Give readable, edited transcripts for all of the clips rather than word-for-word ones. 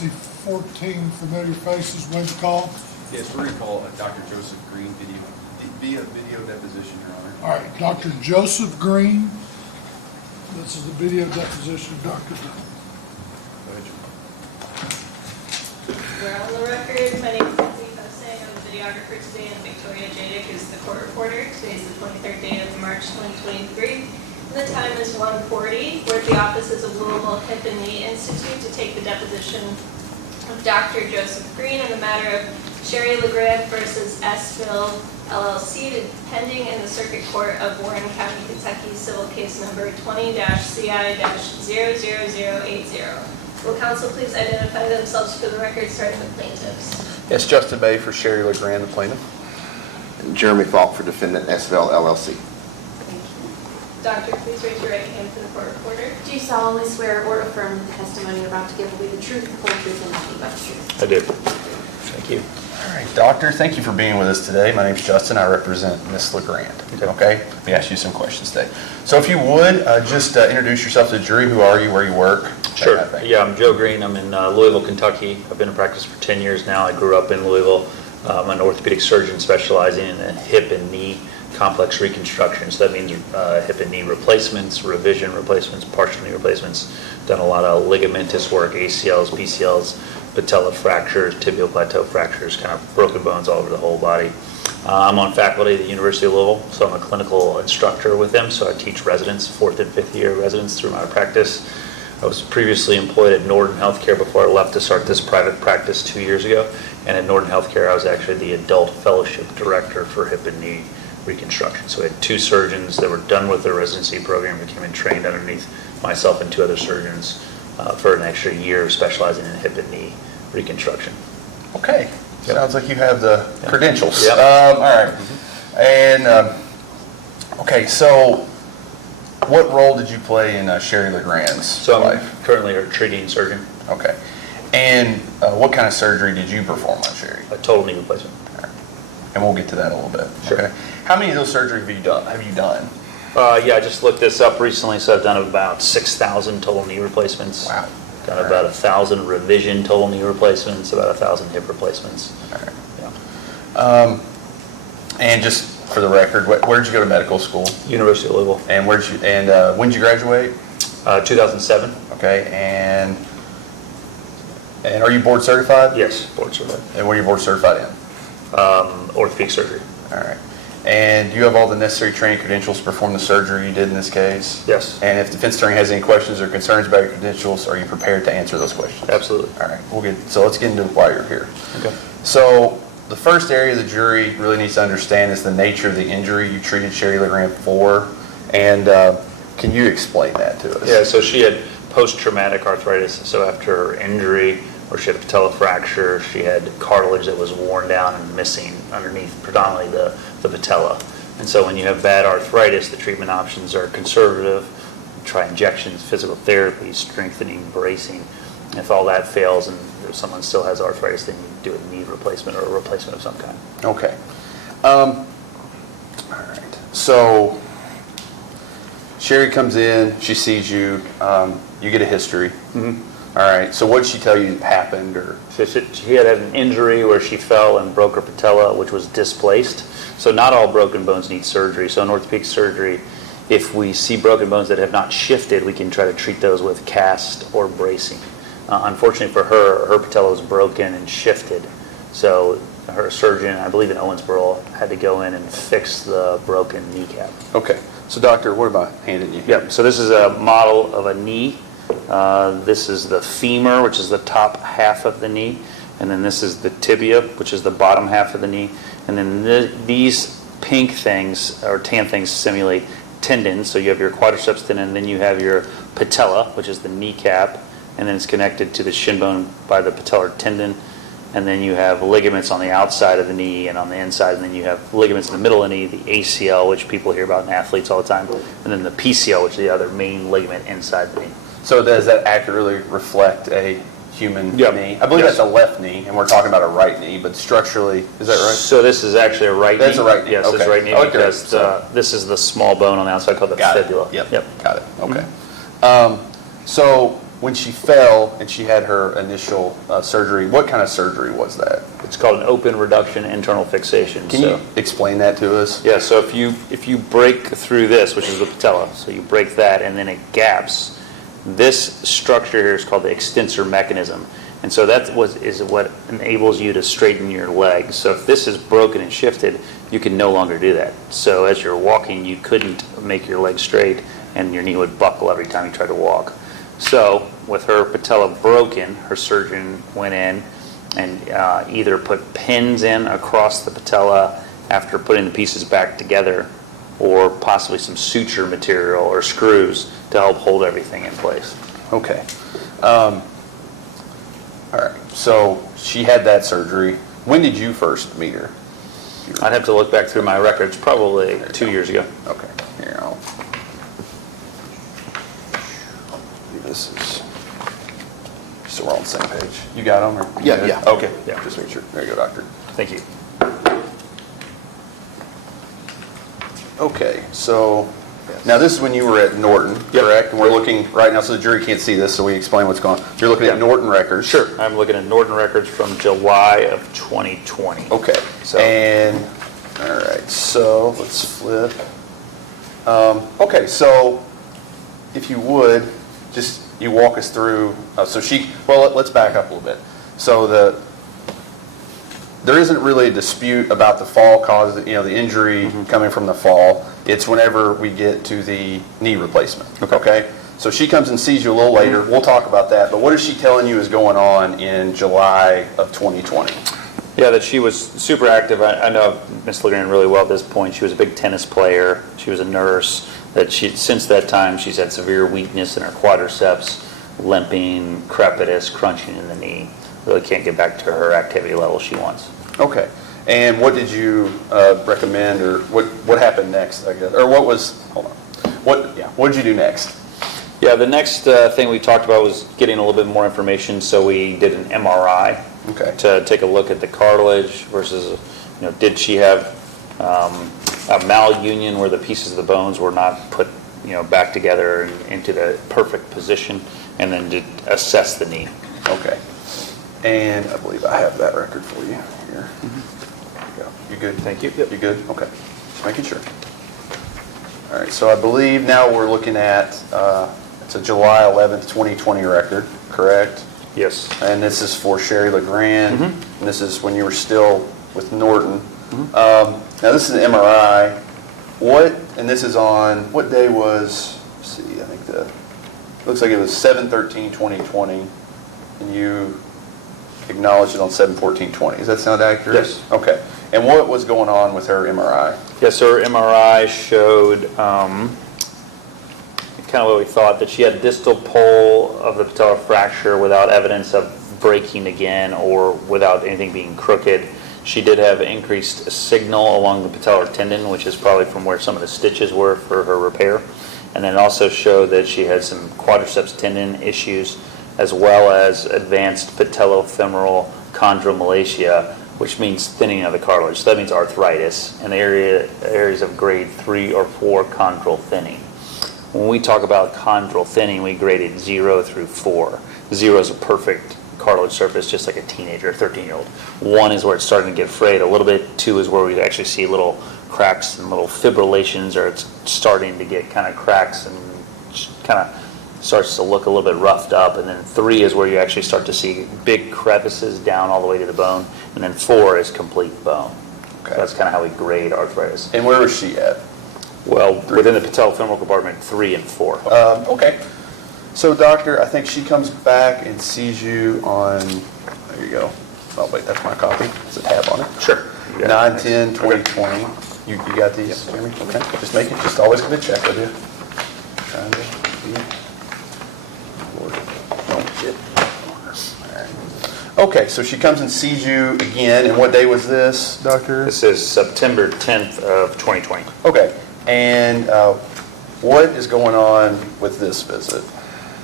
see 14 familiar faces. When to call? Yes, we're going to call Dr. Joseph Green via video deposition, Your Honor. All right, Dr. Joseph Green. This is the video deposition of Dr. Green. Go ahead, Your We're on the record. My name is Nancy Fessing. I'm the videographer today, and Victoria Jadick is the court reporter. Today's the 23rd day of March 2023. The time is 1:40. We're at the offices of Louisville Hip and Knee Institute to take the deposition of Dr. Joseph Green in the matter of Sherry Legrand versus Sville LLC, pending in the Circuit Court of Warren County, Kentucky, civil case number 20-CI-00080. Will counsel please identify themselves for the record, starting with plaintiffs? Yes, Justin Bay for Sherry Legrand, the plaintiff. And Jeremy Falk for defendant Sville LLC. Thank you. Doctor, please raise your right hand for the court reporter. Do you solemnly swear or affirm the testimony you're about to give will be the truth, the whole truth, and nothing but the truth? I do. Thank you. All right, doctor, thank you for being with us today. My name's Justin. I represent Miss Legrand. Okay? Let me ask you some questions today. So if you would, just introduce yourself to the jury. Who are you? Where you work? Sure. That kind of thing. Yeah, I'm Joe Green. I'm in Louisville, Kentucky. I've been in practice for 10 years now. I grew up in Louisville. I'm an orthopedic surgeon specializing in hip and knee complex reconstruction. So that means hip and knee replacements, revision replacements, partial knee replacements. Done a lot of ligamentous work, ACLs, PCLs, patella fractures, tibial plateau fractures, kind of broken bones all over the whole body. I'm on faculty at the University of Louisville, so I'm a clinical instructor with them. So I teach residents, 4th and 5th year residents through my practice. I was previously employed at Norton Healthcare before I left to start this private practice 2 years ago. And at Norton Healthcare, I was actually the adult fellowship director for hip and knee reconstruction. So we had 2 surgeons that were done with their residency program who came and trained underneath myself and 2 other surgeons for an extra year specializing in hip and knee reconstruction. Okay. Yep. Sounds like you have the credentials. Yep. All right. And, okay, so what role did you play in Sherry Legrand's So I'm life? currently her treating surgeon, Okay. And what kind of surgery did you perform on Sherry? a total knee replacement. And we'll get to that a little bit. Sure. Okay. How many of those surgeries have you done? Yeah, I just looked this up recently, so I've done about 6,000 total knee replacements. Wow. Done All about right. 1,000 revision total knee replacements, about 1,000 hip replacements. All right. Yeah. And just for the record, where'd you go to medical school? University of Louisville. And when did you graduate? 2007. Okay. And are you board certified? Yes, board certified. And what are you board certified in? Orthopedic surgery. All right. And do you have all the necessary training credentials to perform the surgery you did in this case? Yes. And if the defense attorney has any questions or concerns about your credentials, are you prepared to answer those questions? Absolutely. All right. So let's get into why you're here. Okay. So the first area the jury really needs to understand is the nature of the injury you treated Sherry Legrand for. And can you explain that to us? Yeah, so she had post-traumatic arthritis. So after her injury, where she had a patella fracture, she had cartilage that was worn down and missing underneath predominantly the patella. And so when you have bad arthritis, the treatment options are conservative, try injections, physical therapy, strengthening, bracing. If all that fails and if someone still has arthritis, then you do a knee replacement or a replacement of some kind. Okay. All right. So Sherry comes in, she sees you, you get a history. Mm-hmm. All right. So what did she tell you happened? Or She had an injury where she fell and broke her patella, which was displaced. So not all broken bones need surgery. So in orthopedic surgery, if we see broken bones that have not shifted, we can try to treat those with cast or bracing. Unfortunately for her, her patella was broken and shifted. So her surgeon, I believe in Owensboro, had to go in and fix the broken kneecap. okay. So doctor, what about handing you? Yep, so this is a model of a knee. This is the femur, which is the top half of the knee. And then this is the tibia, which is the bottom half of the knee. And then these pink things, or tan things, simulate tendons. So you have your quadriceps tendon, then you have your patella, which is the kneecap. And then it's connected to the shin bone by the patellar tendon. And then you have ligaments on the outside of the knee and on the inside. And then you have ligaments in the middle of the knee, the ACL, which people hear about in athletes all the time. And then the PCL, which is the other main ligament inside the knee. So does that accurately reflect a human Yep. knee? I believe Yes. that's a left knee, and we're talking about a right knee, but structurally, is that right? So this is actually a right knee. That's a right knee, Yes, it's okay. a right knee Okay, because so- this is the small bone on the outside called the Got it. fibula. Yep. Yep. Got it. Okay. So when she fell and she had her initial surgery, what kind of surgery was that? It's called an open reduction internal fixation. Can you explain that to us? Yeah, so if you break through this, which is the patella, so you break that and then it gaps, this structure here is called the extensor mechanism. And so that is what enables you to straighten your leg. So if this is broken and shifted, you can no longer do that. So as you're walking, you couldn't make your leg straight and your knee would buckle every time you tried to walk. So with her patella broken, her surgeon went in and either put pins in across the patella after putting the pieces back together, or possibly some suture material or screws to help hold everything in place. Okay. All right. So she had that surgery. When did you first meet her? I'd have to look back through my records, probably 2 years ago. Okay. Here, this is, so we're on the same page. You got them? Or you Yeah, good? yeah. Okay. Yeah. Just make sure. There you go, doctor. Thank you. Okay, so now this is when you were at Norton, correct? And we're looking right now, so the jury can't see this, so we explain what's going on. You're looking at Norton records. Sure. I'm looking at Norton records from July of 2020. Okay, So- and, all right, so let's flip. Okay, so if you would, just, you walk us through, let's back up a little bit. So there isn't really a dispute about the fall cause, the injury coming from the fall. It's whenever we get to the knee replacement, okay? So she comes and sees you a little later. We'll talk about that, but what is she telling you is going on in July of 2020? Yeah, that she was super active. I know Miss Legrand really well at this point. She was a big tennis player. She was a nurse. Since that time, she's had severe weakness in her quadriceps, limping, crepitus, crunching in the knee. Really can't get back to her activity level she wants. Okay. And what did you recommend, or what happened next, I guess? Or what did you do next? Yeah, the next thing we talked about was getting a little bit more information, so we did an MRI to take a look at the cartilage versus, did she have a malunion where the pieces of the bones were not put, back together and into the perfect position, and then to assess the knee. Okay. And I believe I have that record for you here. There you go. You good? Thank you. Yep. You good? Okay. Just making sure. All right, so I believe now we're looking at, it's a July 11th, 2020 record, correct? Yes. And this is for Sherry Legrand, and this is when you were still with Norton. Now this is an MRI. And this is on, what day was, let's see, I think looks like it was 7/13/2020, and you acknowledged it on 7/14/20. Does that sound accurate? Yes. Okay. And what was going on with her MRI? Yes, her MRI showed kind of what we thought, that she had distal pole of the patellar fracture without evidence of breaking again or without anything being crooked. She did have increased signal along the patellar tendon, which is probably from where some of the stitches were for her repair. And then also showed that she had some quadriceps tendon issues, as well as advanced patellofemoral chondromalacia, which means thinning of the cartilage. So that means arthritis, and areas of grade 3 or 4 chondral thinning. When we talk about chondral thinning, we grade it 0 through 4. 0 is a perfect cartilage surface, just like a teenager, a 13-year-old. 1 is where it's starting to get frayed a little bit. 2 is where we actually see little cracks and little fibrillations, or it's starting to get kind of cracks and kind of starts to look a little bit roughed up. And then 3 is where you actually start to see big crevices down all the way to the bone. And then 4 is complete bone. Okay. So that's kind of how we grade arthritis. And where was she at? Well, within the patellofemoral compartment, 3 and 4. Okay. So, doctor, I think she comes back and sees you on, there you go. Oh, wait, that's my copy. There's a tab on it. Sure. 9/10/2020. You got these, Jeremy? Okay. Just always going to check with you. Trying to be, Lord, don't get. All right. Okay, so she comes and sees you again, and what day was this, doctor? This is September 10th of 2020. Okay, and what is going on with this visit?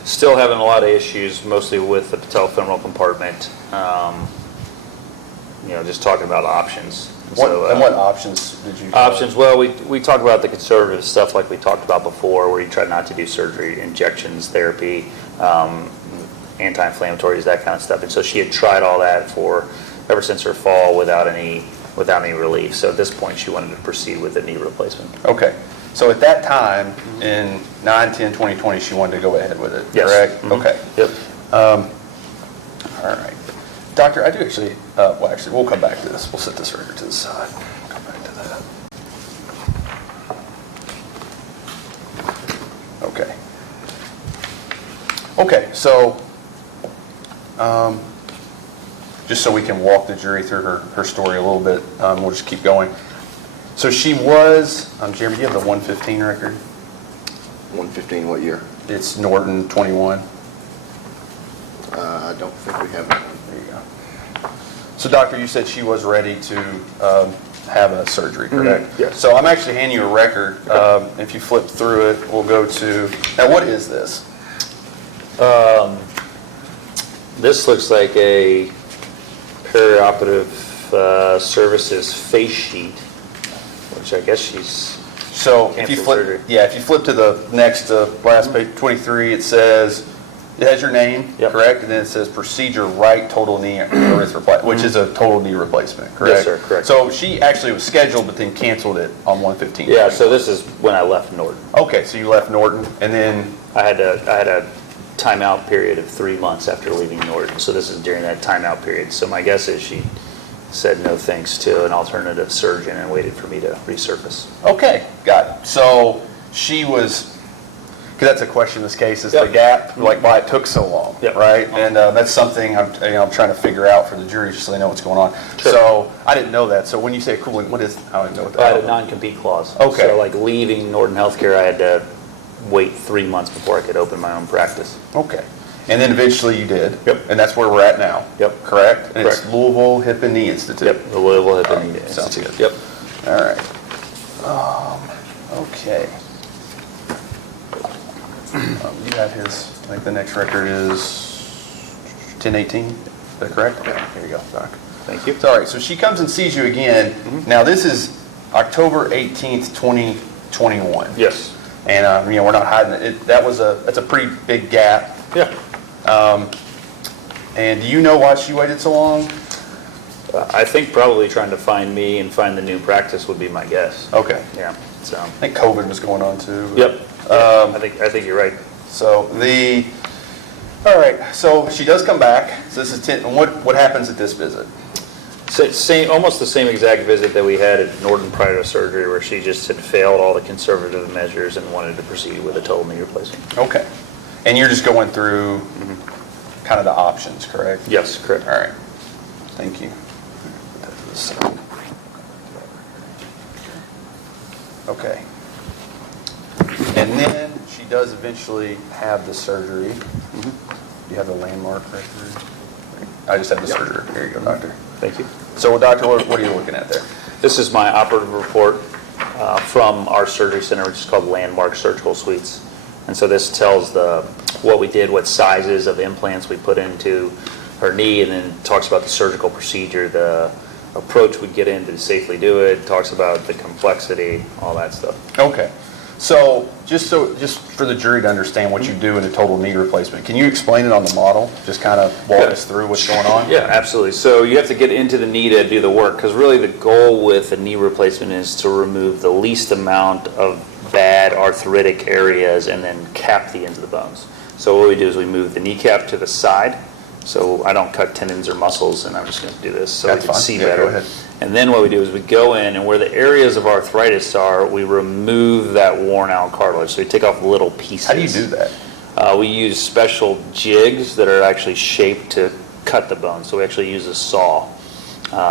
Still having a lot of issues, mostly with the patellofemoral compartment. Just talking about options. What options did you? Options, well, we talk about the conservative stuff like we talked about before, where you try not to do surgery, injections, therapy, anti-inflammatories, that kind of stuff. And so she had tried all that ever since her fall without any relief. So at this point, she wanted to proceed with a knee replacement. Okay. So at that time, in 9/10/2020, she wanted to go ahead with it, Yes. correct? Mhm. Okay. Yep. All right. Doctor, I do actually, well, actually, we'll come back to this. We'll set this record to the side. We'll come back to that. Okay. Okay, so, just so we can walk the jury through her story a little bit, we'll just keep going. So she was, Jeremy, do you have the 115 record? 115, what year? It's Norton 21. I don't think we have that one. There you go. So doctor, you said she was ready to have a surgery, correct? Yes. So I'm actually handing you a record. If you flip through it, we'll go to, now what is this? This looks like a perioperative services face sheet, which I guess she's So if you canceled flip, surgery. yeah, if you flip to the next last page, 23, it says, it has your name, Yep. correct? And then it says procedure right total knee erythroplasty, which is a total knee replacement, correct? Yes, sir, correct. So she actually was scheduled, but then canceled it on 115. Yeah, so this is when I left Norton. Okay, so you left Norton, and then, I had a timeout period of 3 months after leaving Norton, so this is during that timeout period. So my guess is she said no thanks to an alternative surgeon and waited for me to resurface. okay, got it. So she was, because that's a question in this case, is the Yep. gap, like why it took so long, Yep. right? And that's something I'm trying to figure out for the jury, just so they know what's going on. Sure. So I didn't know that. So when you say cooling, what is, I don't even know what I had a that non-compete clause. Okay. So like leaving Norton Healthcare, I had to wait 3 months before I could open my own practice. Okay. And then eventually you did. Yep. And that's where we're at now. Yep. Correct? And it's Correct. Louisville Hip and Knee Institute. Yep, the Louisville Hip and Knee Sounds Institute. good. Yep. All right. Okay. You have his, I think the next record is 10/18, is that correct? Yeah. Here you go, Doc. Thank you. So, all right, so she comes and sees you again. Now, this is October 18th, 2021. Yes. And, we're not hiding it. That's a pretty big gap. Yeah. And do you know why she waited so long? I think probably trying to find me and find the new practice would be my guess. Okay. Yeah, so. I think COVID was going on too. Yep. I think you're right. So all right, so she does come back. So this is 10, and what happens at this visit? Almost the same exact visit that we had at Norton prior to surgery, where she just had failed all the conservative measures and wanted to proceed with a total knee replacement. Okay. And you're just going through kind of the options, correct? Yes, correct. All right. Thank you. Put that to the side. Okay. And then she does eventually have the surgery. Do you have the landmark record? I just have the surgery. Here you go, doctor. Thank you. So, doctor, what are you looking at there? This is my operative report from our surgery center, which is called Landmark Surgical Suites. And so this tells what we did, what sizes of implants we put into her knee, and then talks about the surgical procedure, the approach we'd get in to safely do it, talks about the complexity, all that stuff. Okay. So just for the jury to understand what you do in a total knee replacement, can you explain it on the model? Just kind of walk us through what's going on? Yeah, absolutely. So you have to get into the knee to do the work, because really the goal with a knee replacement is to remove the least amount of bad arthritic areas and then cap the ends of the bones. So what we do is we move the kneecap to the side, so I don't cut tendons or muscles, and I'm just going to do this so That's we can fine. see Yeah, better. go ahead. And then what we do is we go in, and where the areas of arthritis are, we remove that worn out cartilage. So we take off little pieces. How do you do that? We use special jigs that are actually shaped to cut the bone. So we actually use a saw,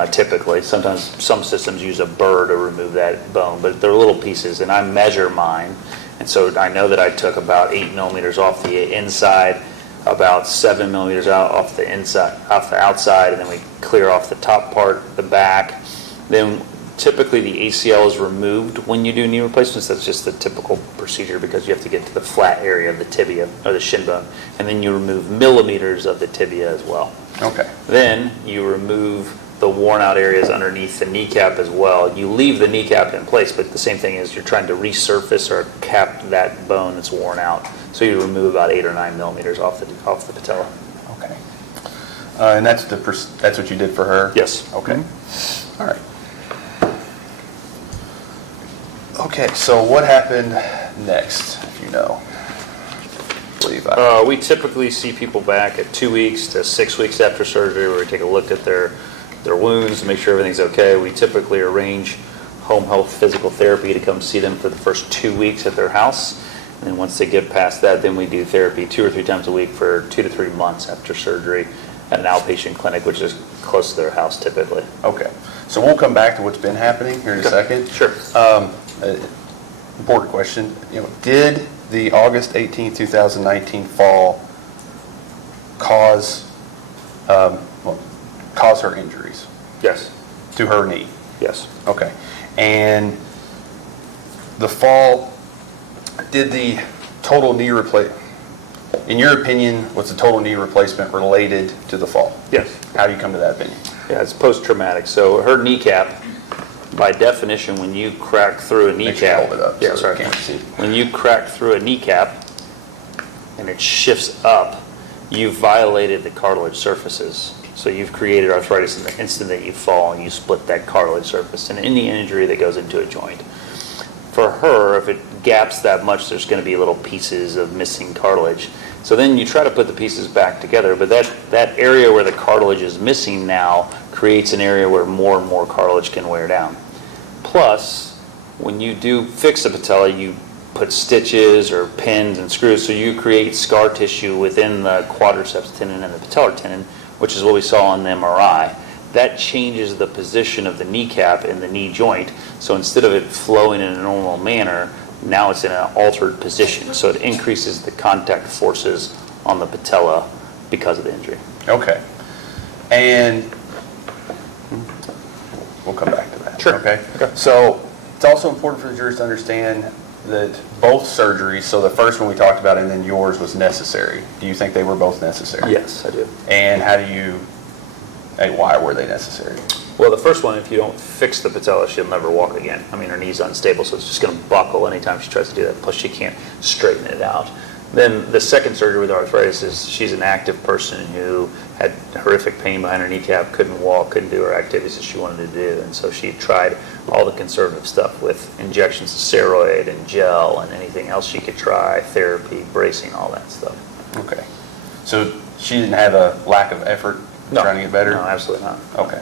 typically. Sometimes some systems use a burr to remove that bone, but they're little pieces, and I measure mine. And so I know that I took about 8 millimeters off the inside, about 7 millimeters out off the inside, off the outside, and then we clear off the top part, the back. Then typically the ACL is removed when you do knee replacements. That's just the typical procedure because you have to get to the flat area of the tibia or the shin bone. And then you remove millimeters of the tibia as well. Okay. Then you remove the worn out areas underneath the kneecap as well. You leave the kneecap in place, but the same thing is you're trying to resurface or cap that bone that's worn out. So you remove about 8 or 9 millimeters off the patella. And that's that's what you did for her? Yes. Okay. All right. Okay, so what happened next, if you know? We typically see people back at 2 weeks to 6 weeks after surgery, where we take a look at their wounds and make sure everything's okay. We typically arrange home health physical therapy to come see them for the first 2 weeks at their house. And then once they get past that, then we do therapy 2 or 3 times a week for 2 to 3 months after surgery at an outpatient clinic, which is close to their house typically. Okay, so we'll come back to what's been happening here in a second. Sure. Important question. Did the August 18, 2019 fall cause her injuries Yes. to her knee? Yes. Okay. And the fall, did the total knee replacement, in your opinion, was the total knee replacement related to the fall? Yes. How do you come to that opinion? Yeah, it's post-traumatic. So her kneecap, by definition, when you crack through a Make sure you kneecap, hold it up yeah, so sorry. they can't see. When you crack through a kneecap and it shifts up, you've violated the cartilage surfaces. So you've created arthritis in the instant that you fall and you split that cartilage surface and any injury that goes into a joint. For her, if it gaps that much, there's going to be little pieces of missing cartilage. So then you try to put the pieces back together, but that area where the cartilage is missing now creates an area where more and more cartilage can wear down. Plus, when you do fix a patella, you put stitches or pins and screws, so you create scar tissue within the quadriceps tendon and the patellar tendon, which is what we saw on the MRI. That changes the position of the kneecap in the knee joint, so instead of it flowing in a normal manner, now it's in an altered position, so it increases the contact forces on the patella because of the injury. Okay. And we'll come back to that. Sure. Okay. So it's also important for the jurors to understand that both surgeries, so the first one we talked about and then yours, was necessary. Do you think they were both necessary? Yes, I do. And why were they necessary? Well, the first one, if you don't fix the patella, she'll never walk again. I mean, her knee's unstable, so it's just going to buckle anytime she tries to do that. Plus, she can't straighten it out. Then the second surgery with arthritis is she's an active person who had horrific pain behind her kneecap, couldn't walk, couldn't do her activities that she wanted to do. And so she tried all the conservative stuff with injections of steroid and gel and anything else she could try, therapy, bracing, all that stuff. Okay. So she didn't have a lack of effort trying to get better? No, absolutely not. Okay.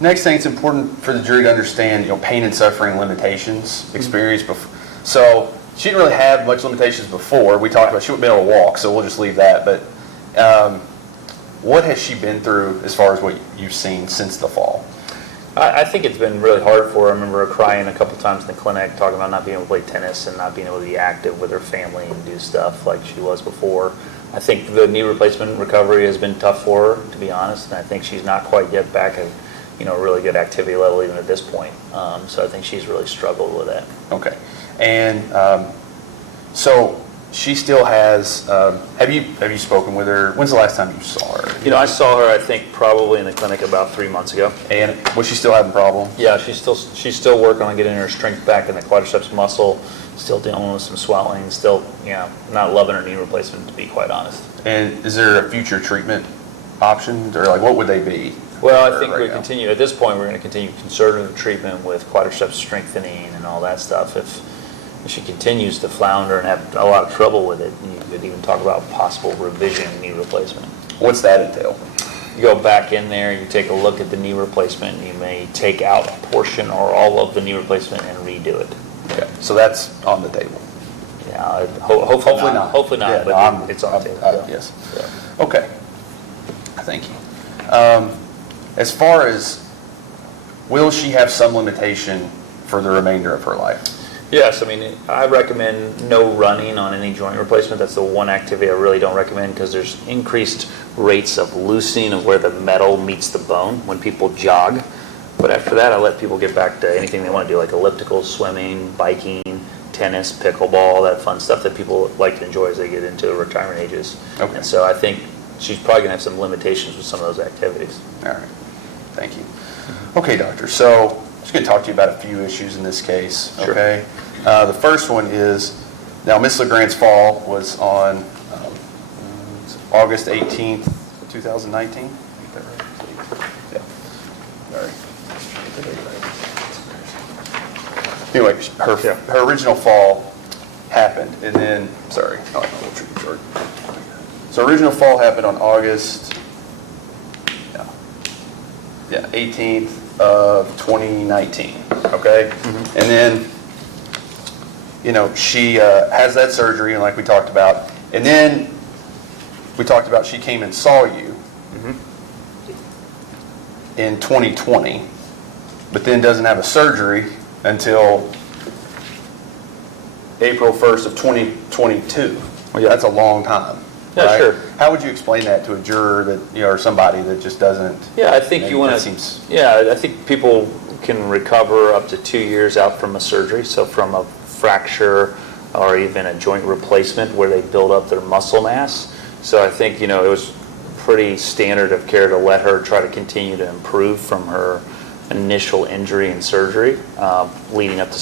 Next thing, it's important for the jury to understand, pain and suffering limitations experienced before. So she didn't really have much limitations before. We talked about she wouldn't be able to walk, so we'll just leave that. But what has she been through as far as what you've seen since the fall? I think it's been really hard for her. I remember her crying a couple times in the clinic, talking about not being able to play tennis and not being able to be active with her family and do stuff like she was before. I think the knee replacement recovery has been tough for her, to be honest, and I think she's not quite yet back at a really good activity level even at this point. So I think she's really struggled with that. Okay. And so she still has, have you spoken with her? When's the last time you saw her? I saw her, I think, probably in the clinic about 3 months ago. And was she still having problems? Yeah, she's still working on getting her strength back in the quadriceps muscle, still dealing with some swelling, still, not loving her knee replacement, to be quite honest. And is there a future treatment option, or what would they be? Well, I think right we now? continue, at this point, we're going to continue conservative treatment with quadriceps strengthening and all that stuff. If she continues to flounder and have a lot of trouble with it, you could even talk about possible revision knee replacement. What's that entail? You go back in there, you take a look at the knee replacement, you may take out a portion or all of the knee replacement and redo it. Okay, so that's on the table. Yeah, hopefully not. Hopefully not, Yeah, but no, it's on the table. Yes. Yeah. Okay. Thank you. As far as, will she have some limitation for the remainder of her life? Yes, I recommend no running on any joint replacement. That's the one activity I really don't recommend because there's increased rates of loosening of where the metal meets the bone when people jog. But after that, I let people get back to anything they want to do, like elliptical, swimming, biking, tennis, pickleball, that fun stuff that people like to enjoy as they get into retirement ages. Okay. And so I think she's probably going to have some limitations with some of those activities. All right. Thank you. Okay, doctor. So I'm just going to talk to you about a few issues in this case. Sure. Okay. The first one is, now Miss Legrand's fall was on August 18th, 2019? Is that right? Yeah. All right. Anyway, her original fall happened, and then, sorry, no, I'm a little tricky, sorry. So original fall happened on August, yeah, 18th of 2019, okay? And then, you know, she has that surgery, and like we talked about, and then we talked about she came and saw you in 2020, but then doesn't have a surgery until April 1st of 2022. Well, yeah, that's a long time. Yeah, right? sure. How would you explain that to a juror that, you know, or somebody that just doesn't? Yeah, I think you want that to, seems- yeah, I think people can recover up to 2 years out from a surgery, so from a fracture or even a joint replacement where they build up their muscle mass. So I think, you know, it was pretty standard of care to let her try to continue to improve from her initial injury and surgery, leading up to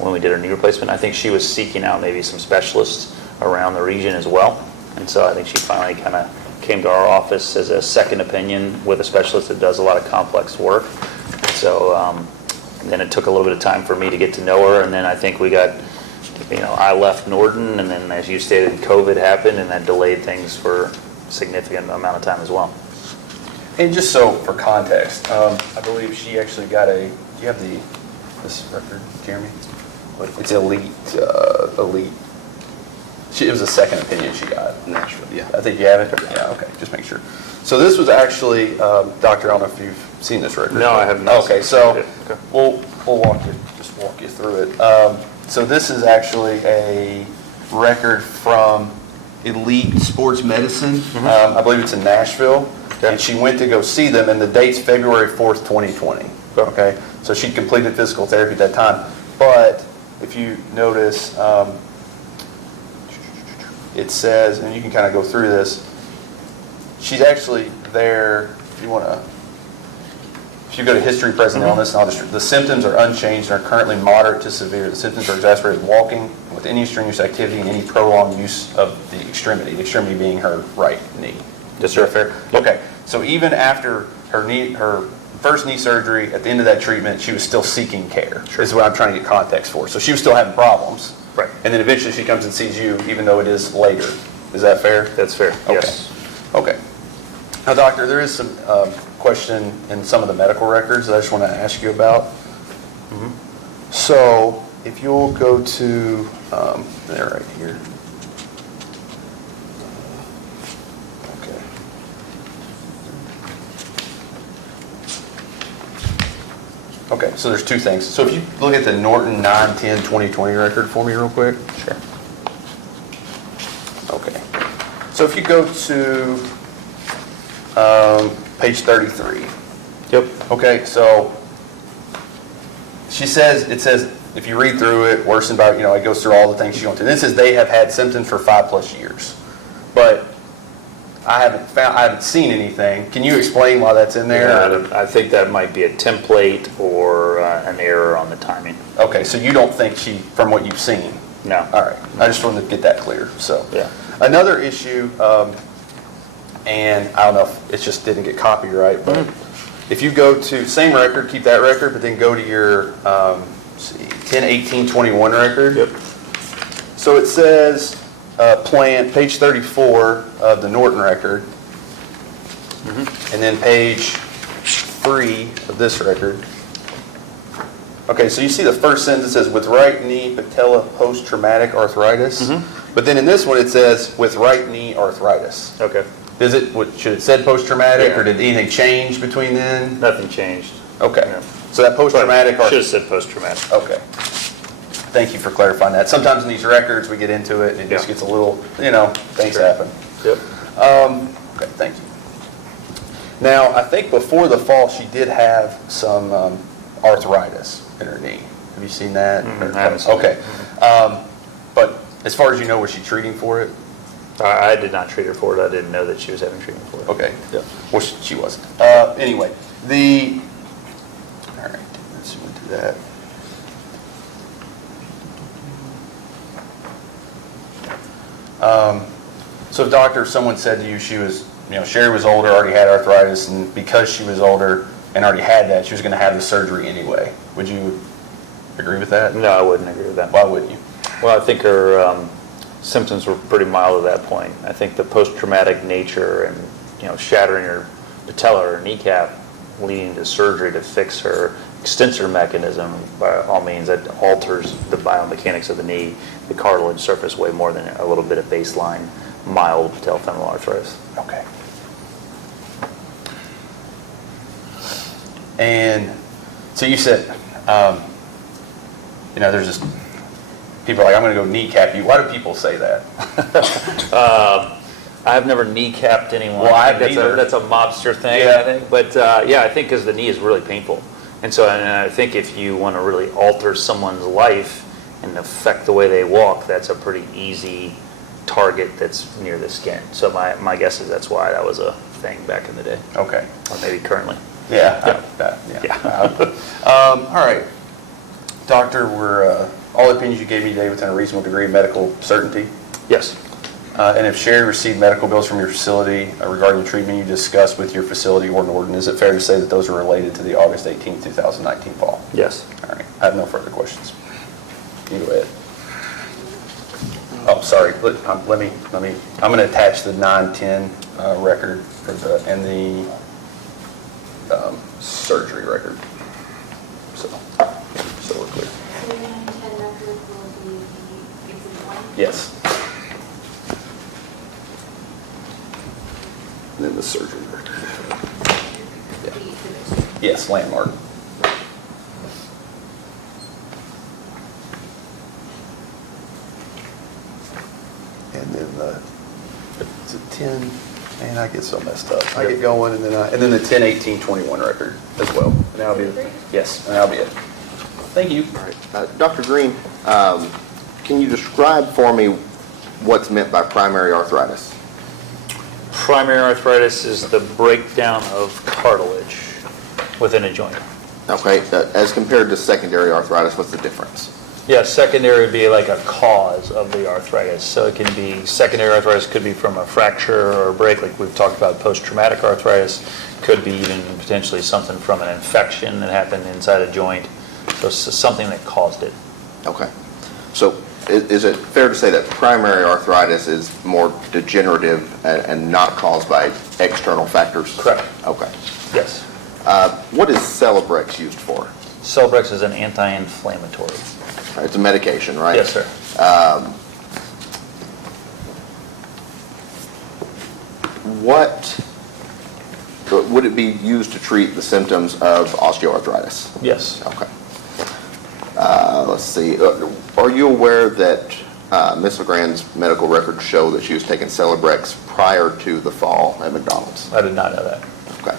when we did her knee replacement. I think she was seeking out maybe some specialists around the region as well. And so I think she finally kind of came to our office as a second opinion with a specialist that does a lot of complex work. So then it took a little bit of time for me to get to know her, and then I think we got, you know, I left Norden, and then as you stated, COVID happened, and that delayed things for a significant amount of time as well. And just so for context, I believe she actually got do you have this record, Jeremy? It's elite. It was a second opinion she got. Nashville, yeah. I think you have it? Yeah, okay, just make sure. So this was actually, Doctor, I don't know if you've seen this record. No, I have not. Okay, so Okay. we'll walk you through it. So this is actually a record from Elite Sports Medicine. I believe it's in Nashville. Okay. And she went to go see them, and the date's February 4th, 2020. Okay, so she completed physical therapy at that time. But if you notice, it says, and you can kind of go through this, she's actually there, if you go to history, present illness, and the symptoms are unchanged and are currently moderate to severe. The symptoms are exacerbated walking with any strenuous activity and any prolonged use of the extremity being her right knee. Yes, sir. Is that fair? Okay, so even after her first knee surgery, at the end of that treatment, she was still seeking care. Sure. This is what I'm trying to get context for. So she was still having problems. Right. And then eventually she comes and sees you, even though it is later. Is that fair? That's fair, Okay. yes. Okay. Now, doctor, there is some question in some of the medical records that I just want to ask you about. So if you'll go to, there right here. Okay. Okay, so there's two things. So if you look at the Norton 9/10/2020 record for me real quick. Sure. Okay. So if you go to page 33. Yep. Okay, so it says, if you read through it, worsened by, it goes through all the things she went through. This says they have had symptoms for 5+ years. But I haven't seen anything. Can you explain why that's in there? Yeah, I think that might be a template or an error on the timing. Okay, so you don't think from what you've seen? No. All right, I just wanted to get that clear, so. Yeah. Another issue, and I don't know if it just didn't get copyright, but if you go to, same record, keep that record, but then go to your, 10/18/21 record. Yep. So it says, plant, page 34 of the Norton record, and then page 3 of this record. Okay, so you see the first sentence says, with right knee patella post-traumatic arthritis. But then in this one it says, with right knee arthritis. Okay. Should it said post-traumatic, Yeah. or did anything change between then? Nothing changed. Okay, Yeah. so that post-traumatic Should have arthritis. said post-traumatic. Okay. Thank you for clarifying that. Sometimes in these records, we get into it, and it just Yeah. gets a little, things Sure. happen. Yep. Okay, thank you. Now, I think before the fall, she did have some arthritis in her knee. Have you seen that? I haven't seen Okay. But as far as you know, was she treating for it? I did not treat her for it. I didn't know that she was having treatment for it. Okay. Yep. Well, she wasn't. Anyway, all right, let's go into that. So So doctor, if someone said to you she was, Sherry was older, already had arthritis, and because she was older and already had that, she was going to have the surgery anyway. Would you agree with that? No, I wouldn't agree with that. Why wouldn't you? Well, I think her symptoms were pretty mild at that point. I think the post-traumatic nature and, shattering her patella or kneecap, leading to surgery to fix her extensor mechanism, by all means, that alters the biomechanics of the knee, the cartilage surface way more than a little bit of baseline mild patellofemoral arthritis. Okay. And so you said, there's just people are like, I'm going to go kneecap you. Why do people say that? I've never kneecapped anyone. Well, I think haven't either. that's a mobster thing, Yeah. I think. But I think because the knee is really painful. And I think if you want to really alter someone's life and affect the way they walk, that's a pretty easy target that's near the skin. So my guess is that's why that was a thing back in the day, Okay. or maybe currently. Yeah. All right. Doctor, were all the opinions you gave me today within a reasonable degree of medical certainty? Yes. And if Sherry received medical bills from your facility regarding the treatment you discussed with your facility or Norton, is it fair to say that those are related to the August 18, 2019 fall? Yes. All right. I have no further questions. You go ahead. Oh, sorry. I'm going to attach the 9/10 record for and the surgery record. So we're clear. So the 910 record will be the exhibit 1? Yes. And then the surgery record. The exhibit 2. Yes, landmark. And then it's a 10, man, I get so messed up. I get going, and then the 10/18/21 record as well. And that'll be yes, and that'll be it. Thank you. All right. Dr. Green, can you describe for me what's meant by primary arthritis? Primary arthritis is the breakdown of cartilage within a joint. Okay, as compared to secondary arthritis, what's the difference? Yeah, secondary would be like a cause of the arthritis. So it can be, secondary arthritis could be from a fracture or a break, like we've talked about post-traumatic arthritis. Could be even potentially something from an infection that happened inside a joint. So something that caused it. Okay. So is it fair to say that primary arthritis is more degenerative and not caused by external factors? Correct. Okay. Yes. What is Celebrex used for? Celebrex is an anti-inflammatory. It's a medication, right? Yes, sir. What would it be used to treat the symptoms of osteoarthritis? Yes. Okay. Let's see. Are you aware that Ms. Legrand's medical records show that she was taking Celebrex prior to the fall at McDonald's? I did not know that. Okay.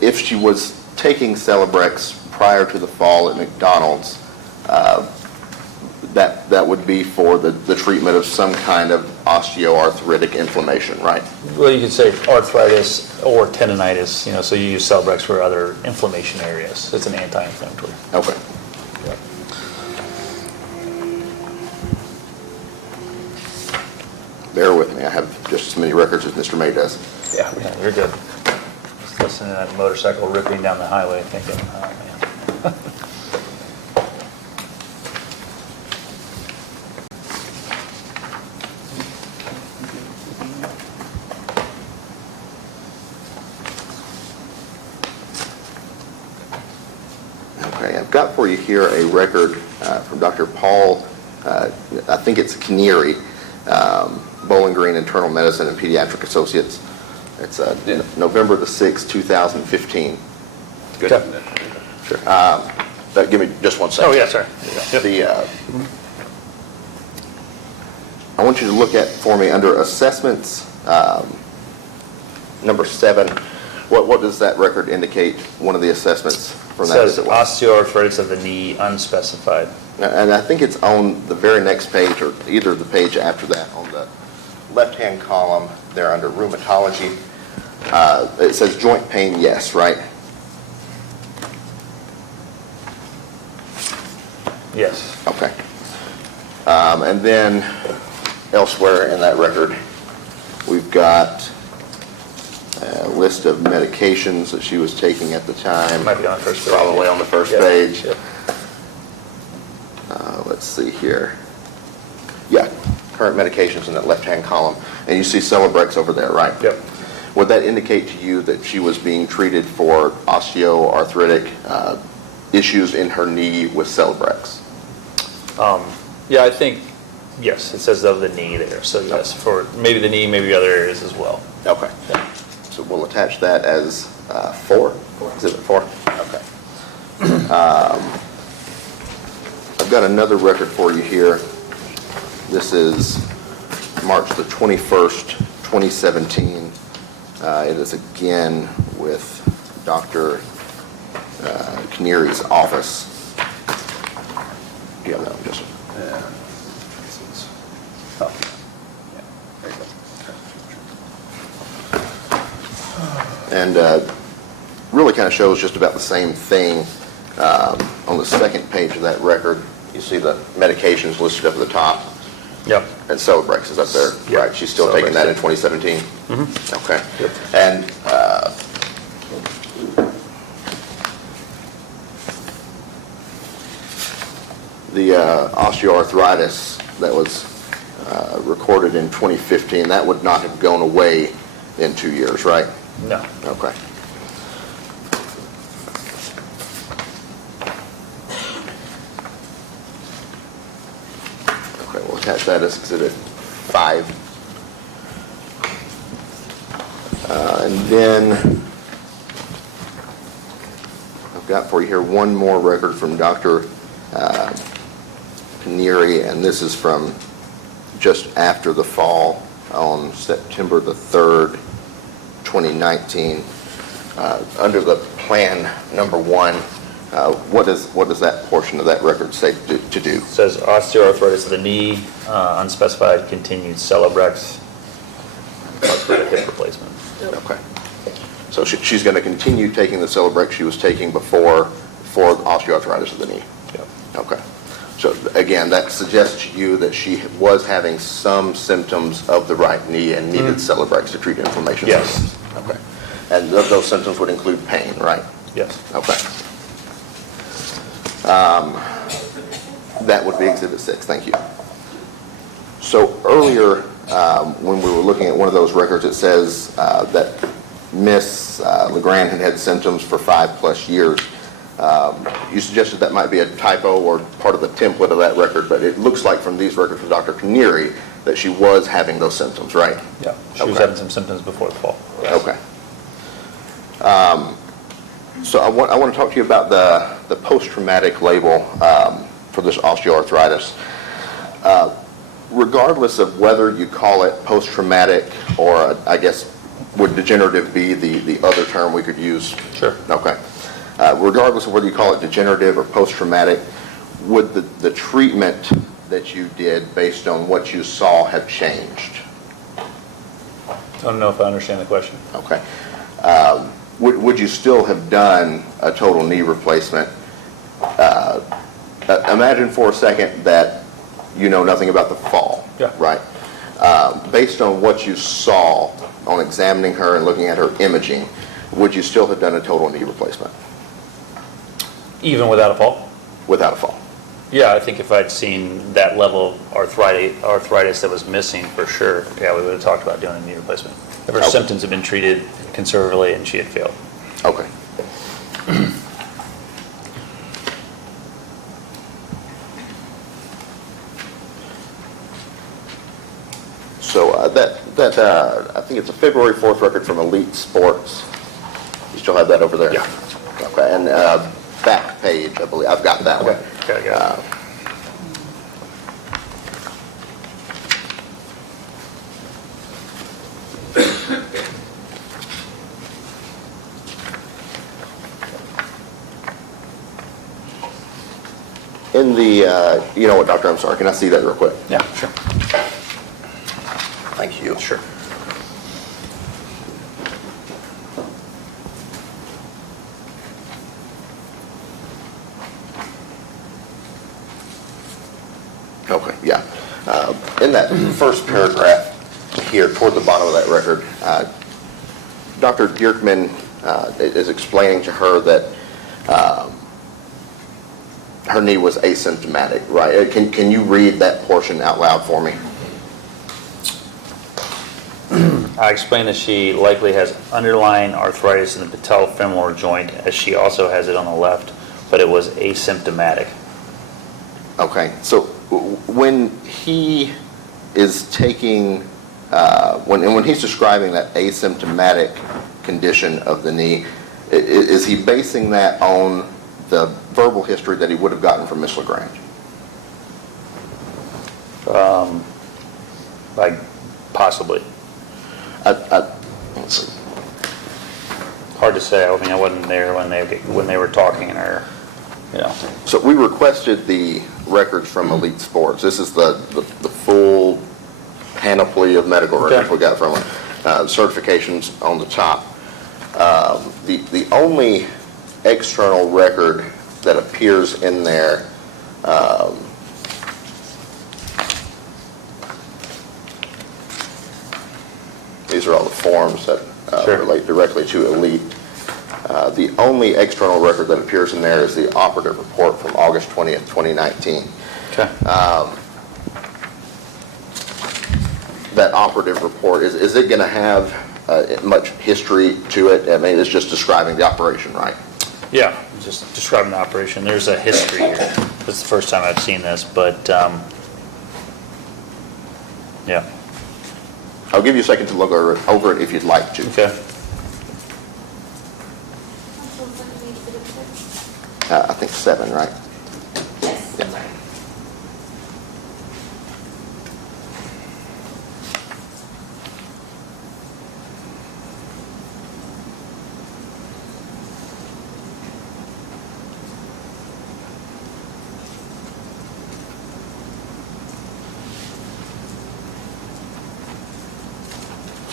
If she was taking Celebrex prior to the fall at McDonald's, that would be for the treatment of some kind of osteoarthritic inflammation, right? Well, you could say arthritis or tendonitis, so you use Celebrex for other inflammation areas. It's an anti-inflammatory. Okay. Bear with me. I have just as many records as Mr. May does. Yeah. Yeah, you're good. Just listening to that motorcycle ripping down the highway thinking, oh, man. Okay, I've got for you here a record from Dr. Paul, I think it's Kneary, Bowling Green Internal Medicine and Pediatric Associates. It's November the 6th, 2015. Good. Okay. Sure. Give me just 1 second. Oh, yeah, sorry. I want you to look at for me under assessments, number 7. What does that record indicate? One of the assessments from It that says visit was? osteoarthritis of the knee, unspecified. And I think it's on the very next page, or either the page after that, on the left-hand column there under rheumatology. It says joint pain, yes, right? Yes. Okay. And then elsewhere in that record, We've got a list of medications that she was taking at the time. Might be on the first page. Probably on the first Yep, page. yep. Let's see here. Yeah, current medications in that left-hand column. And you see Celebrex over there, right? Yep. Would that indicate to you that she was being treated for osteoarthritic issues in her knee with Celebrex? Yeah, I think, yes, it says of the knee there, so yes, for maybe the knee, maybe other areas as well. Okay. So we'll attach that as 4? Exhibit 4? Okay. I've got another record for you here. This is March the 21st, 2017. It is again with Dr. Kniery's office. Do you have that one, Justin? Oh, yeah, there you go. And really kind of shows just about the same thing. On the second page of that record, you see the medications listed up at the top. Yep. And Celebrex is up there, Yep. right? She's still taking that in Celebrex, 2017? Mm-hmm. Okay. Yep. And the osteoarthritis that was recorded in 2015, that would not have gone away in 2 years, right? No. Okay. Okay, we'll attach that as Exhibit 5. And then I've got for you here one more record from Dr. Kniery, and this is from just after the fall on September the 3rd, 2019. Under the plan number 1, what does that portion of that record say to do? It says osteoarthritis of the knee, unspecified continued Celebrex, plus for the hip replacement. Okay. So she's going to continue taking the Celebrex she was taking before for osteoarthritis of the knee? Yep. Okay. So again, that suggests to you that she was having some symptoms of the right knee and needed Celebrex to treat inflammation? Yes. Okay. And those symptoms would include pain, right? Yes. Okay. That would be Exhibit 6, thank you. So earlier, when we were looking at one of those records, it says that Miss Legrand had had symptoms for 5+ years. You suggested that might be a typo or part of the template of that record, but it looks like from these records from Dr. Kniery that she was having those symptoms, right? Yeah. She was Okay. having some symptoms before the fall. Okay. So I want to talk to you about the post-traumatic label for this osteoarthritis. Regardless of whether you call it post-traumatic or, I guess, would degenerative be the other term we could use? Sure. Okay. Regardless of whether you call it degenerative or post-traumatic, would the treatment that you did based on what you saw have changed? I don't know if I understand the question. Okay. Would you still have done a total knee replacement? Imagine for a second that you know nothing about the fall, Yeah. right? Based on what you saw on examining her and looking at her imaging, would you still have done a total knee replacement Even without a fall? without a fall? Yeah, I think if I'd seen that level of arthritis that was missing, for sure, yeah, we would have talked about doing a knee replacement. If her Okay. symptoms had been treated conservatively and she had failed. Okay. So I think it's a February 4th record from Elite Sports. You still have that over there? Yeah. Okay, and back page, I believe, I've got that one. Okay, I got it. In the, you know what, Doctor, I'm sorry, can I see that real quick? Yeah, sure. Thank you. Sure. Okay, yeah. In that first paragraph, here toward the bottom of that record, Dr. Dierkman is explaining to her that her knee was asymptomatic, right? Can you read that portion out loud for me? I explained that she likely has underlying arthritis in the patellofemoral joint, as she also has it on the left, but it was asymptomatic. Okay, so when he is taking, when he's describing that asymptomatic condition of the knee, is he basing that on the verbal history that he would have gotten from Miss Legrand? Like, possibly. Let's see. Hard to say. I mean, I wasn't there when they were talking, or, you know. So we requested the records from Elite Sports. This is the full panoply of medical records we got from them. Certifications on the top. The only external record that appears in there these are all the forms that relate directly to Elite. The only external record that appears in there is the operative report from August 20th, 2019. Okay. That operative report, is it going to have much history to it? I mean, it's just describing the operation, right? Yeah, just describing the operation. There's a history here. This is the first time I've seen this, but, yeah. I'll give you a second to look over it if you'd like to. Okay. I think 7, right? Yes, I'm sorry.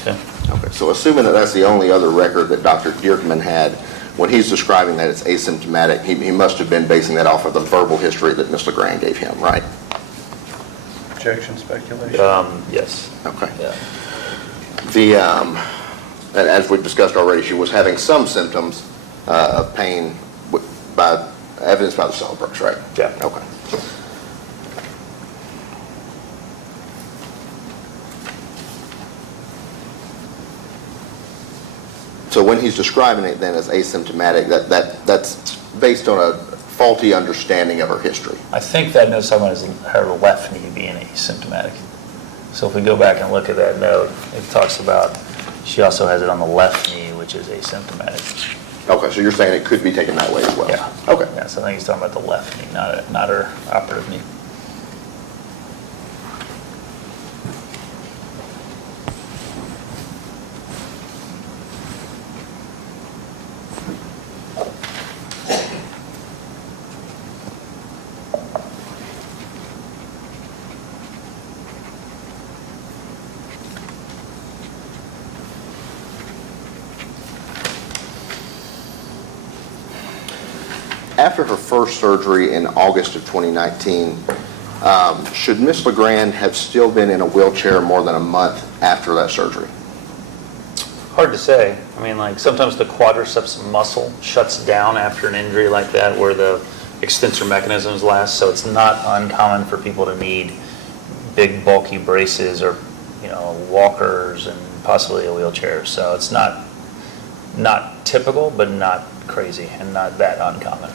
Okay. Okay, so assuming that that's the only other record that Dr. Dierkman had, when he's describing that it's asymptomatic, he must have been basing that off of the verbal history that Ms. Legrand gave him, right? Objection, speculation? Yes. Okay. Yeah. And as we've discussed already, she was having some symptoms of pain by evidenced by the celebrants, right? Yeah. Okay. So when he's describing it then as asymptomatic, that's based on a faulty understanding of her history. I think that note's talking about her left knee being asymptomatic. So if we go back and look at that note, it talks about she also has it on the left knee, which is asymptomatic. Okay, so you're saying it could be taken that way as well? Yeah. Okay. Yeah, so I think he's talking about the left knee, not her operative knee. After her first surgery in August of 2019, should Miss Legrand have still been in a wheelchair more than a month after that surgery? Hard to say. I mean, like, sometimes the quadriceps muscle shuts down after an injury like that where the extensor mechanisms last, so it's not uncommon for people to need big bulky braces or, walkers and possibly a wheelchair. So it's not typical, but not crazy and not that uncommon.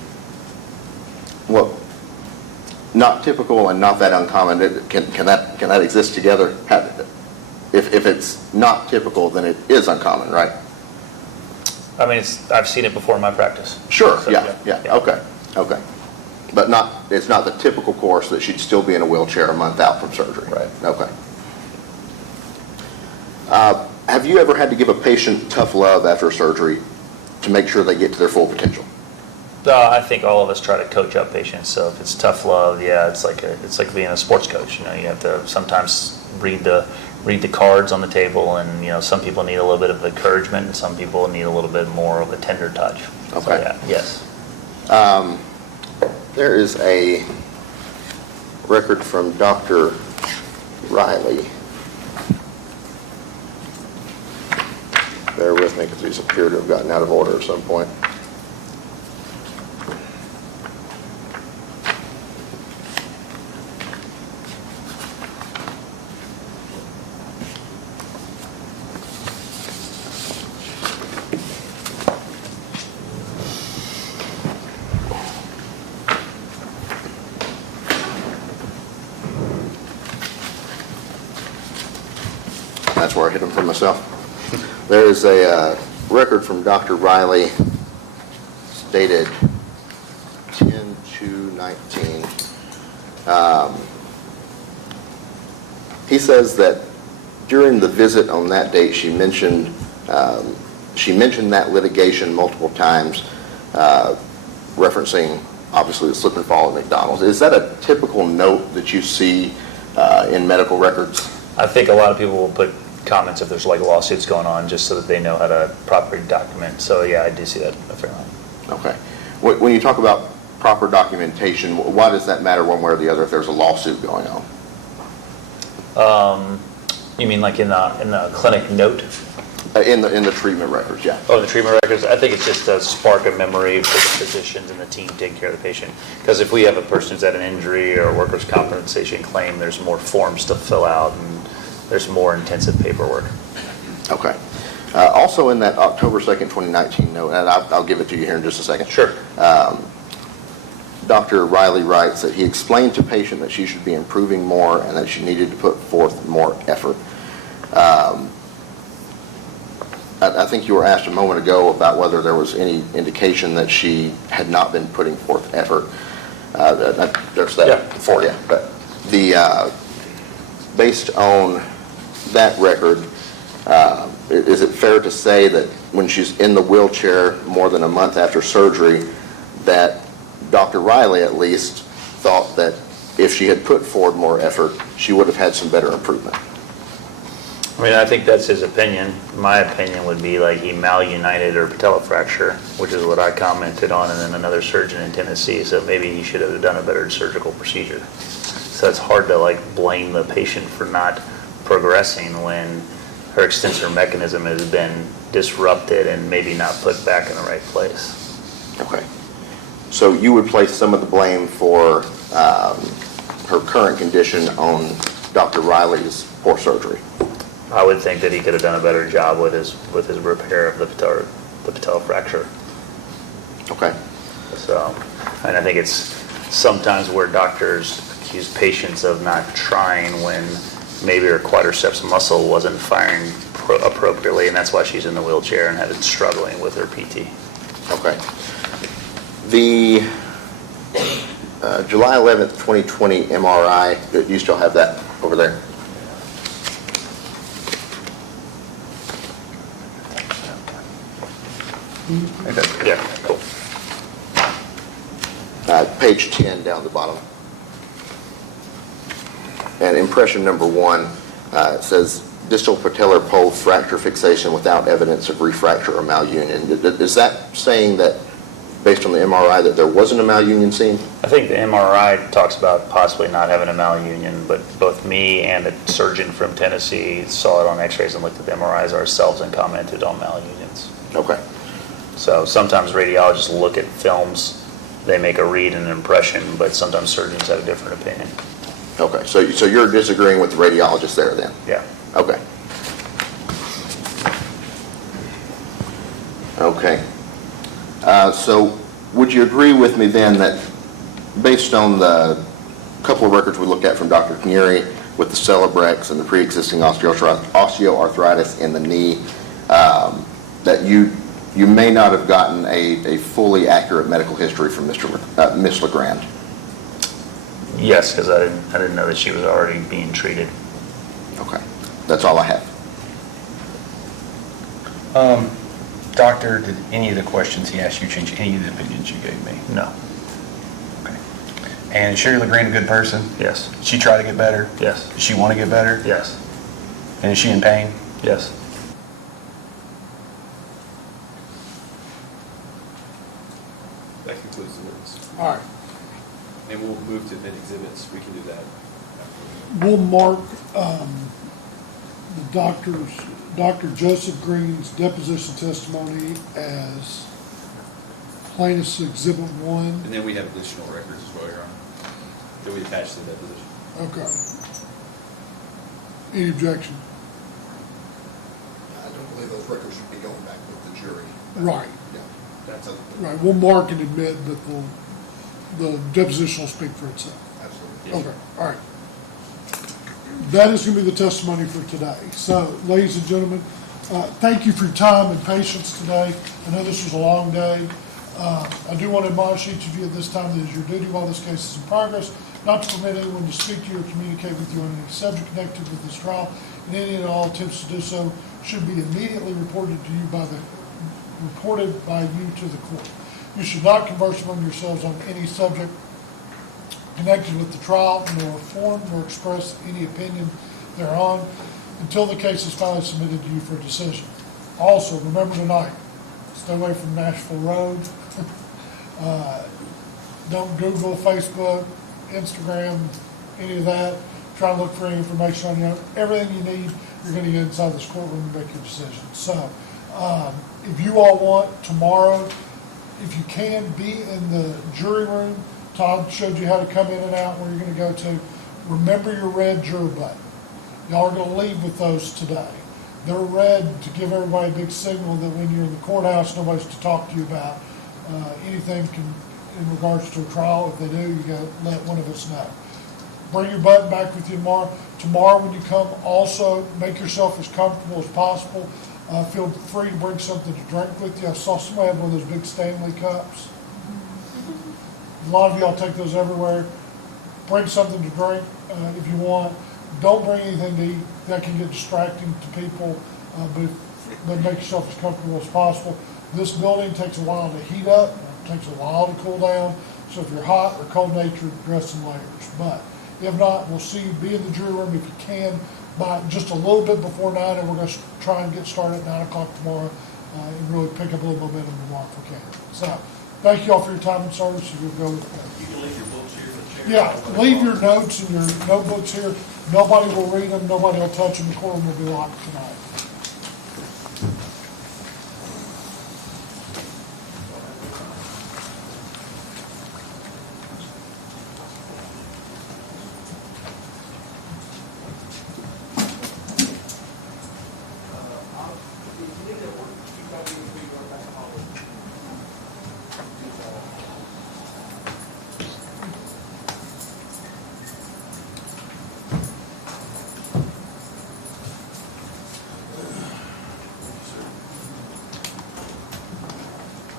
Well, not typical and not that uncommon. Can that exist together? If it's not typical, then it is uncommon, right? I mean, I've seen it before in my practice. Sure. So, Yeah. Okay. But it's not the typical course that she'd still be in a wheelchair a month out from surgery. Right. Okay. Have you ever had to give a patient tough love after surgery to make sure they get to their full potential? I think all of us try to coach up patients. So if it's tough love, yeah, it's like being a sports coach. You have to sometimes read the cards on the table, and some people need a little bit of encouragement, and some people need a little bit more of a tender touch. Okay. So, yeah, yes. There is a record from Dr. Riley. Bear with me because these appear to have gotten out of order at some point. That's where I hit them for myself. There is a record from Dr. Riley dated 10/2/19. He says that during the visit on that date, she mentioned that litigation multiple times, referencing obviously the slip and fall at McDonald's. Is that a typical note that you see in medical records? I think a lot of people will put comments if there's like lawsuits going on, just so that they know how to properly document. So yeah, I do see that a fair amount. Okay. When you talk about proper documentation, why does that matter one way or the other if there's a lawsuit going on? You mean like in the clinic note? In the treatment records, yeah. Oh, the treatment records, I think it's just a spark of memory for the physicians and the team taking care of the patient. Because if we have a person who's had an injury or a workers' compensation claim, there's more forms to fill out and there's more intensive paperwork. Okay. Also in that October 2nd, 2019 note, and I'll give it to you here in just a second. Sure. Dr. Riley writes that he explained to patient that she should be improving more and that she needed to put forth more effort. I think you were asked a moment ago about whether there was any indication that she had not been putting forth effort. There's that for you. But based on that record, is it fair to say that when she's in the wheelchair more than a month after surgery, that Dr. Riley at least thought that if she had put forward more effort, she would have had some better improvement? I mean, I think that's his opinion. My opinion would be like he malunited her patella fracture, which is what I commented on, and then another surgeon in Tennessee, so maybe he should have done a better surgical procedure. So it's hard to like blame the patient for not progressing when her extensor mechanism has been disrupted and maybe not put back in the right place. Okay. So you would place some of the blame for her current condition on Dr. Riley's poor surgery? I would think that he could have done a better job with his repair of the patella fracture. Okay. So, and I think it's sometimes where doctors accuse patients of not trying when maybe her quadriceps muscle wasn't firing appropriately, and that's why she's in the wheelchair and had been struggling with her PT. Okay. The July 11th, 2020 MRI, you still have that over there? Yeah, cool. Page 10 down the bottom. And impression number 1 says distal patellar pole fracture fixation without evidence of refracture or malunion. Is that saying that, based on the MRI, that there wasn't a malunion seen? I think the MRI talks about possibly not having a malunion, but both me and a surgeon from Tennessee saw it on x-rays and looked at the MRIs ourselves and commented on malunions. Okay. So sometimes radiologists look at films, they make a read and an impression, but sometimes surgeons have a different opinion. Okay, so you're disagreeing with the radiologist there then? Yeah. Okay. Okay. So would you agree with me then that based on the couple of records we looked at from Dr. Knieri with the Celebrex and the pre-existing osteoarthritis in the knee, that you may not have gotten a fully accurate medical history from Miss Legrand? Yes, because I didn't know that she was already being treated. Okay, that's all I have. Doctor, did any of the questions he asked you change any of the opinions you gave me? No. Okay. And is Sherry Legrand a good person? Yes. Did she try to get better? Yes. Does she want to get better? Yes. And is she in pain? Yes. That concludes the witness. All right. And we'll move to admit exhibits. We can do that. We'll mark the doctor's Dr. Joseph Green's deposition testimony as plaintiff's exhibit 1. And then we have additional records as well, Your Honor, that we attach to the deposition. Okay. Any objection? I don't believe those records should be going back with the jury. Right, Yeah, that's a, right. We'll mark and admit that the deposition will speak for itself. absolutely. Yes, sir. Okay, all right. That is going to be the testimony for today. So, ladies and gentlemen, thank you for your time and patience today. I know this was a long day. I do want to admonish each of you at this time that it is your duty while this case is in progress not to permit anyone to speak to you or communicate with you on any subject connected with this trial, and any and all attempts to do so should be immediately reported to you reported by you to the court. You should not converse among yourselves on any subject connected with the trial, nor form nor express any opinion thereon until the case is finally submitted to you for a decision. Also, remember tonight, stay away from Nashville Road. Don't Google, Facebook, Instagram, any of that. Try to look for any information on you. Everything you need, you're going to get inside this courtroom to make your decision. So, if you all want tomorrow, if you can, be in the jury room. Todd showed you how to come in and out, where you're going to go to. Remember your red juror button. Y'all are going to leave with those today. They're red to give everybody a big signal that when you're in the courthouse, nobody's to talk to you about anything in regards to a trial. If they do, you got to let one of us know. Bring your button back with you tomorrow. Tomorrow when you come, also make yourself as comfortable as possible. Feel free to bring something to drink with you. I saw somebody have one of those big Stanley cups. A lot of y'all take those everywhere. Bring something to drink if you want. Don't bring anything to eat. That can get distracting to people, but make yourself as comfortable as possible. This building takes a while to heat up. It takes a while to cool down. So if you're hot or cold natured, dress in layers. But if not, we'll see you. Be in the jury room if you can by just a little bit before 9, and we're going to try and get started at 9 o'clock tomorrow and really pick up a little momentum tomorrow if we can. So thank you all for your time and service. You'll go with that. You can leave your books here in the chair. Yeah, leave your notes and your notebooks here. Nobody will read them, nobody will touch them. The courtroom will be locked tonight.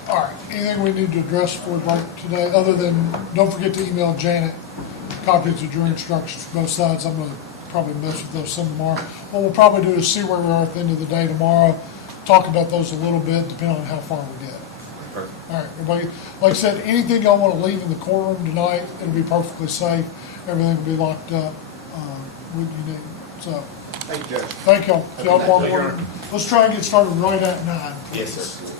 All right, anything we need to address for like today, other than, don't forget to email Janet copies of jury instructions for both sides. I'm gonna probably mess with those some tomorrow. What we'll probably do is see where we are at the end of the day tomorrow, talk about those a little bit, depending on how far we get. Perfect. All right, everybody, like I said, anything y'all wanna leave in the courtroom tonight, it'll be perfectly safe. Everything will be locked up, what you need, so. Thank you, Judge. Thank y'all. See y'all tomorrow Thank you. morning. Let's try and get started right at 9. Yes, sir.